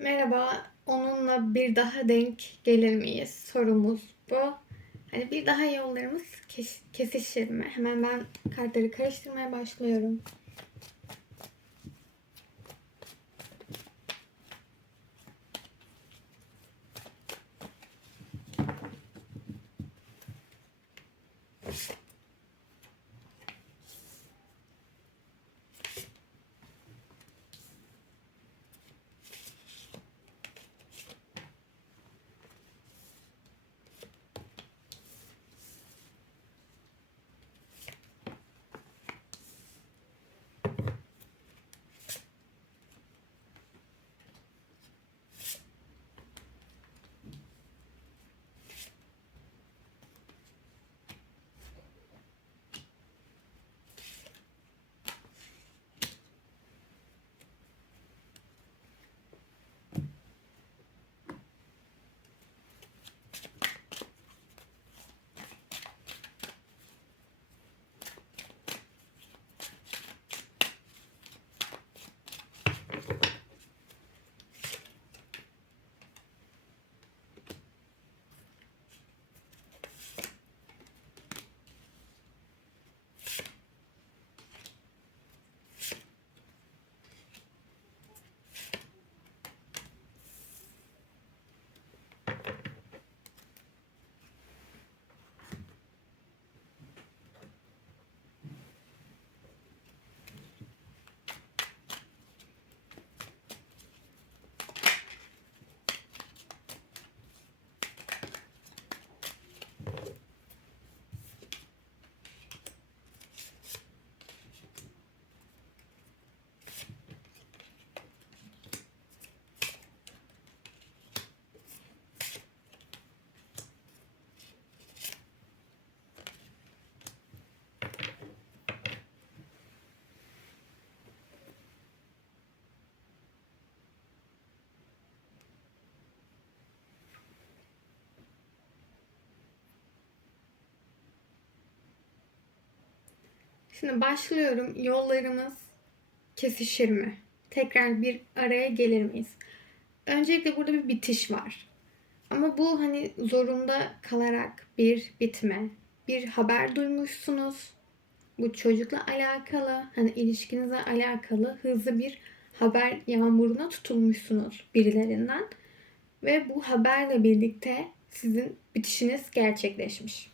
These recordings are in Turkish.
Merhaba, onunla bir daha denk gelir miyiz? Sorumuz bu. Hani bir daha yollarımız kes- kesişir mi? Hemen ben kartları karıştırmaya başlıyorum. Şimdi başlıyorum. Yollarımız kesişir mi? Tekrar bir araya gelir miyiz? Öncelikle burada bir bitiş var. Ama bu hani zorunda kalarak bir bitme. Bir haber duymuşsunuz. Bu çocukla alakalı, hani ilişkinizle alakalı hızlı bir haber yağmuruna tutulmuşsunuz birilerinden. Ve bu haberle birlikte sizin bitişiniz gerçekleşmiş.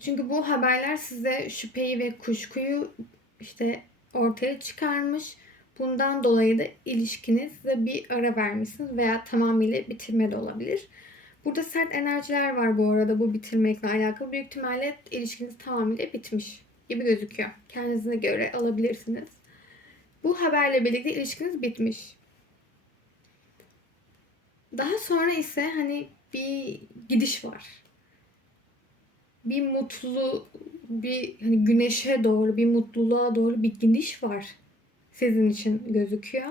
Çünkü bu haberler size şüpheyi ve kuşkuyu işte ortaya çıkarmış. Bundan dolayı da ilişkinizde bir ara vermişsiniz veya tamamıyla bitirme de olabilir. Burada sert enerjiler var bu arada bu bitirmekle alakalı. Büyük ihtimalle ilişkiniz tamamıyla bitmiş gibi gözüküyor. Kendinize göre alabilirsiniz. Bu haberle birlikte ilişkiniz bitmiş. Daha sonra ise hani bir gidiş var bir mutlu bir hani güneşe doğru bir mutluluğa doğru bir gidiş var sizin için gözüküyor.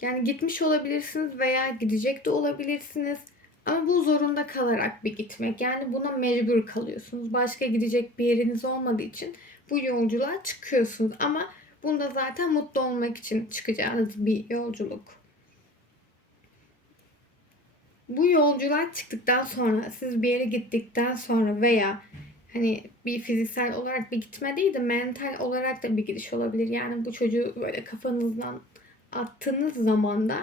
Yani gitmiş olabilirsiniz veya gidecek de olabilirsiniz. Ama bu zorunda kalarak bir gitmek. Yani buna mecbur kalıyorsunuz. Başka gidecek bir yeriniz olmadığı için bu yolculuğa çıkıyorsunuz. Ama bunda zaten mutlu olmak için çıkacağınız bir yolculuk. Bu yolculuğa çıktıktan sonra, siz bir yere gittikten sonra veya hani bir fiziksel olarak bir gitme değil de mental olarak da bir gidiş olabilir. Yani bu çocuğu böyle kafanızdan attığınız zaman da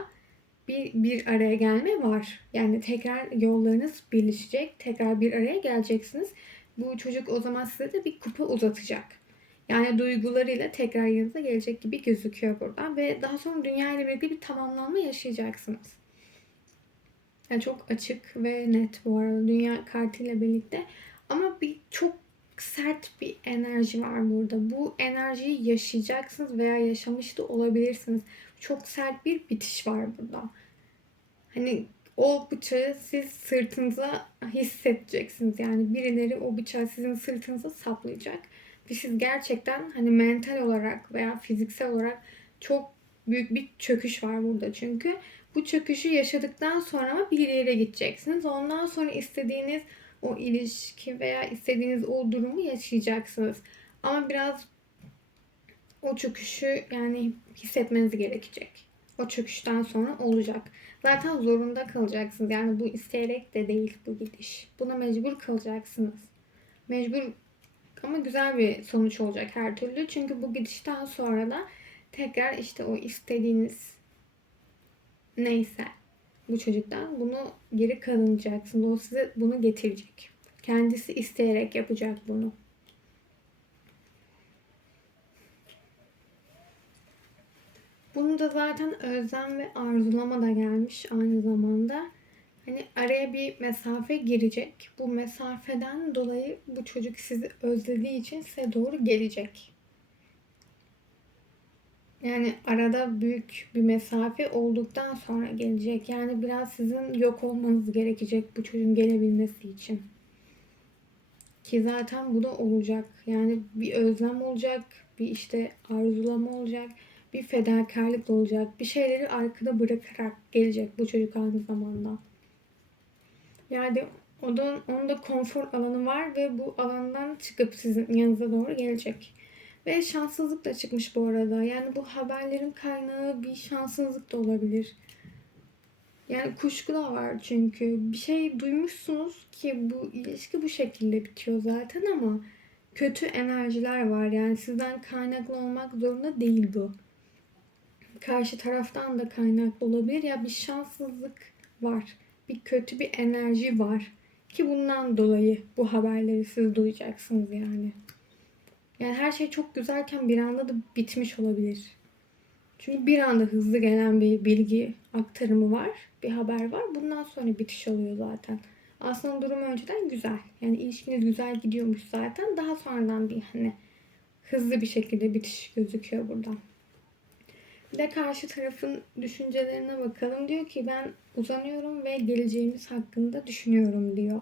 bir, bir araya gelme var. Yani tekrar yollarınız birleşecek. Tekrar bir araya geleceksiniz. Bu çocuk o zaman size de bir kupa uzatacak. Yani duygularıyla tekrar yanınıza gelecek gibi gözüküyor buradan. Ve daha sonra dünya ile birlikte bir tamamlanma yaşayacaksınız. Yani çok açık ve net bu arada dünya kartıyla birlikte. Ama bir çok sert bir enerji var burada. Bu enerjiyi yaşayacaksınız veya yaşamış da olabilirsiniz. Çok sert bir bitiş var burada. Hani o bıçağı siz sırtınıza hissedeceksiniz. Yani birileri o bıçağı sizin sırtınıza saplayacak. Ve siz gerçekten hani mental olarak veya fiziksel olarak çok büyük bir çöküş var burada çünkü. Bu çöküşü yaşadıktan sonra bir yere gideceksiniz. Ondan sonra istediğiniz o ilişki veya istediğiniz o durumu yaşayacaksınız. Ama biraz o çöküşü yani hissetmeniz gerekecek. o çöküşten sonra olacak. Zaten zorunda kalacaksınız. Yani bu isteyerek de değil bu gidiş. Buna mecbur kalacaksınız. Mecbur ama güzel bir sonuç olacak her türlü. Çünkü bu gidişten sonra da tekrar işte o istediğiniz neyse bu çocuktan bunu geri kazanacaksınız. O size bunu getirecek. Kendisi isteyerek yapacak bunu. Bunu da zaten özlem ve arzulama da gelmiş aynı zamanda. Hani araya bir mesafe girecek. Bu mesafeden dolayı bu çocuk sizi özlediği için size doğru gelecek. Yani arada büyük bir mesafe olduktan sonra gelecek. Yani biraz sizin yok olmanız gerekecek bu çocuğun gelebilmesi için. Ki zaten bu da olacak. Yani bir özlem olacak, bir işte arzulama olacak, bir fedakarlık olacak. Bir şeyleri arkada bırakarak gelecek bu çocuk aynı zamanda. Yani onun, onun da konfor alanı var ve bu alandan çıkıp sizin yanınıza doğru gelecek. Ve şanssızlık da çıkmış bu arada. Yani bu haberlerin kaynağı bir şanssızlık da olabilir. Yani kuşku da var çünkü. Bir şey duymuşsunuz ki bu ilişki bu şekilde bitiyor zaten ama kötü enerjiler var. Yani sizden kaynaklı olmak zorunda değil bu. Karşı taraftan da kaynaklı olabilir. Ya bir şanssızlık var. Bir kötü bir enerji var. Ki bundan dolayı bu haberleri siz duyacaksınız yani. Yani her şey çok güzelken bir anda da bitmiş olabilir. Çünkü bir anda hızlı gelen bir bilgi aktarımı var, bir haber var. Bundan sonra bitiş oluyor zaten. Aslında durum önceden güzel. Yani ilişkiniz güzel gidiyormuş zaten. Daha sonradan bir hani hızlı bir şekilde bitiş gözüküyor buradan. Bir de karşı tarafın düşüncelerine bakalım. Diyor ki ben uzanıyorum ve geleceğimiz hakkında düşünüyorum diyor.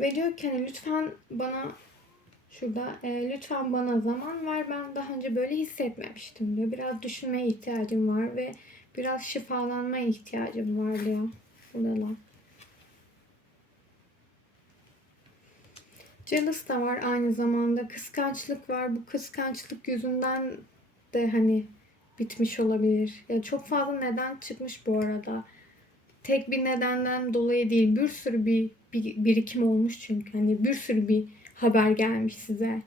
Ve diyor ki hani lütfen bana Şurada e, lütfen bana zaman ver. Ben daha önce böyle hissetmemiştim diyor. Biraz düşünmeye ihtiyacım var ve biraz şifalanmaya ihtiyacım var diyor. Burada da. Jealous da var aynı zamanda. Kıskançlık var. Bu kıskançlık yüzünden de hani bitmiş olabilir. Ya çok fazla neden çıkmış bu arada. Tek bir nedenden dolayı değil. Bir sürü bir, bir birikim olmuş çünkü. Hani bir sürü bir haber gelmiş size.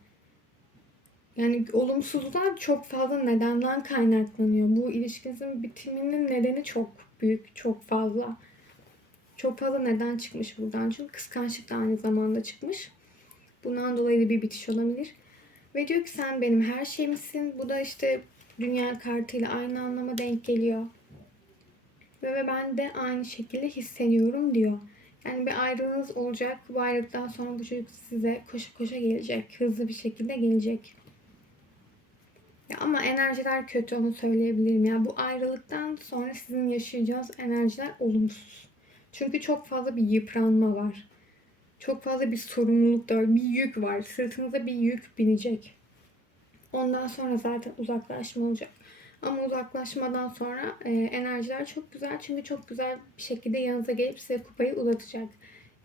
Yani olumsuzluklar çok fazla nedenden kaynaklanıyor. Bu ilişkinizin bitiminin nedeni çok büyük, çok fazla. Çok fazla neden çıkmış buradan. Çünkü kıskançlık da aynı zamanda çıkmış. Bundan dolayı da bir bitiş olabilir. Ve diyor ki sen benim her şeyimsin. Bu da işte dünya kartıyla aynı anlama denk geliyor. Ve, ben de aynı şekilde hissediyorum diyor. Yani bir ayrılığınız olacak. Bu ayrılıktan sonra bu çocuk size koşa koşa gelecek. Hızlı bir şekilde gelecek. Ya ama enerjiler kötü onu söyleyebilirim. Ya bu ayrılıktan sonra sizin yaşayacağınız enerjiler olumsuz. Çünkü çok fazla bir yıpranma var. Çok fazla bir sorumluluk da var. Bir yük var. Sırtınıza bir yük binecek. Ondan sonra zaten uzaklaşma olacak. Ama uzaklaşmadan sonra e, enerjiler çok güzel. Çünkü çok güzel bir şekilde yanınıza gelip size kupayı uzatacak.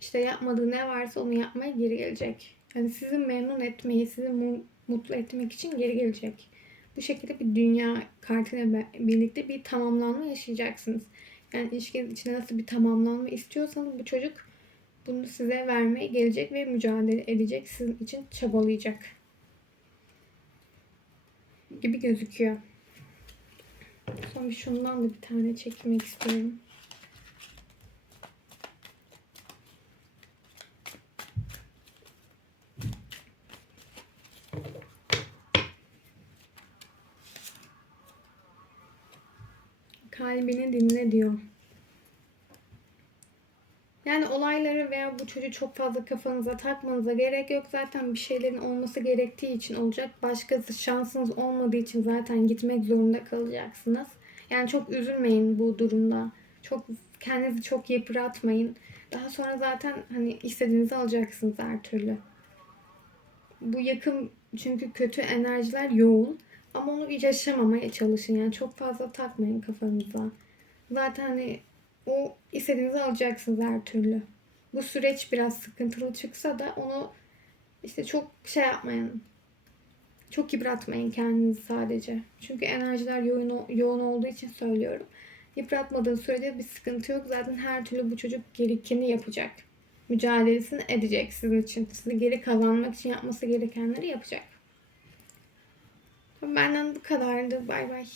İşte yapmadığı ne varsa onu yapmaya geri gelecek. Yani sizi memnun etmeyi, sizi mu- mutlu etmek için geri gelecek. Bu şekilde bir dünya kartıyla birlikte bir tamamlanma yaşayacaksınız. Yani ilişkiniz içinde nasıl bir tamamlanma istiyorsanız bu çocuk bunu size vermeye gelecek ve mücadele edecek. Sizin için çabalayacak. Gibi gözüküyor. Son bir şundan da bir tane çekmek istiyorum. Kalbini dinle diyor. Olayları veya bu çocuğu çok fazla kafanıza takmanıza gerek yok. Zaten bir şeylerin olması gerektiği için olacak. Başkası şansınız olmadığı için zaten gitmek zorunda kalacaksınız. Yani çok üzülmeyin bu durumda. Çok kendinizi çok yıpratmayın. Daha sonra zaten hani istediğinizi alacaksınız her türlü. Bu yakın çünkü kötü enerjiler yoğun. Ama onu yaşamamaya çalışın. Yani çok fazla takmayın kafanıza. Zaten hani o istediğinizi alacaksınız her türlü. Bu süreç biraz sıkıntılı çıksa da onu işte çok şey yapmayın. Çok yıpratmayın kendinizi sadece. Çünkü enerjiler yoğun, yoğun olduğu için söylüyorum. Yıpratmadığın sürece bir sıkıntı yok. Zaten her türlü bu çocuk gerekeni yapacak. Mücadelesini edecek sizin için. Sizi geri kazanmak için yapması gerekenleri yapacak. Benden bu kadardı. Bay bay.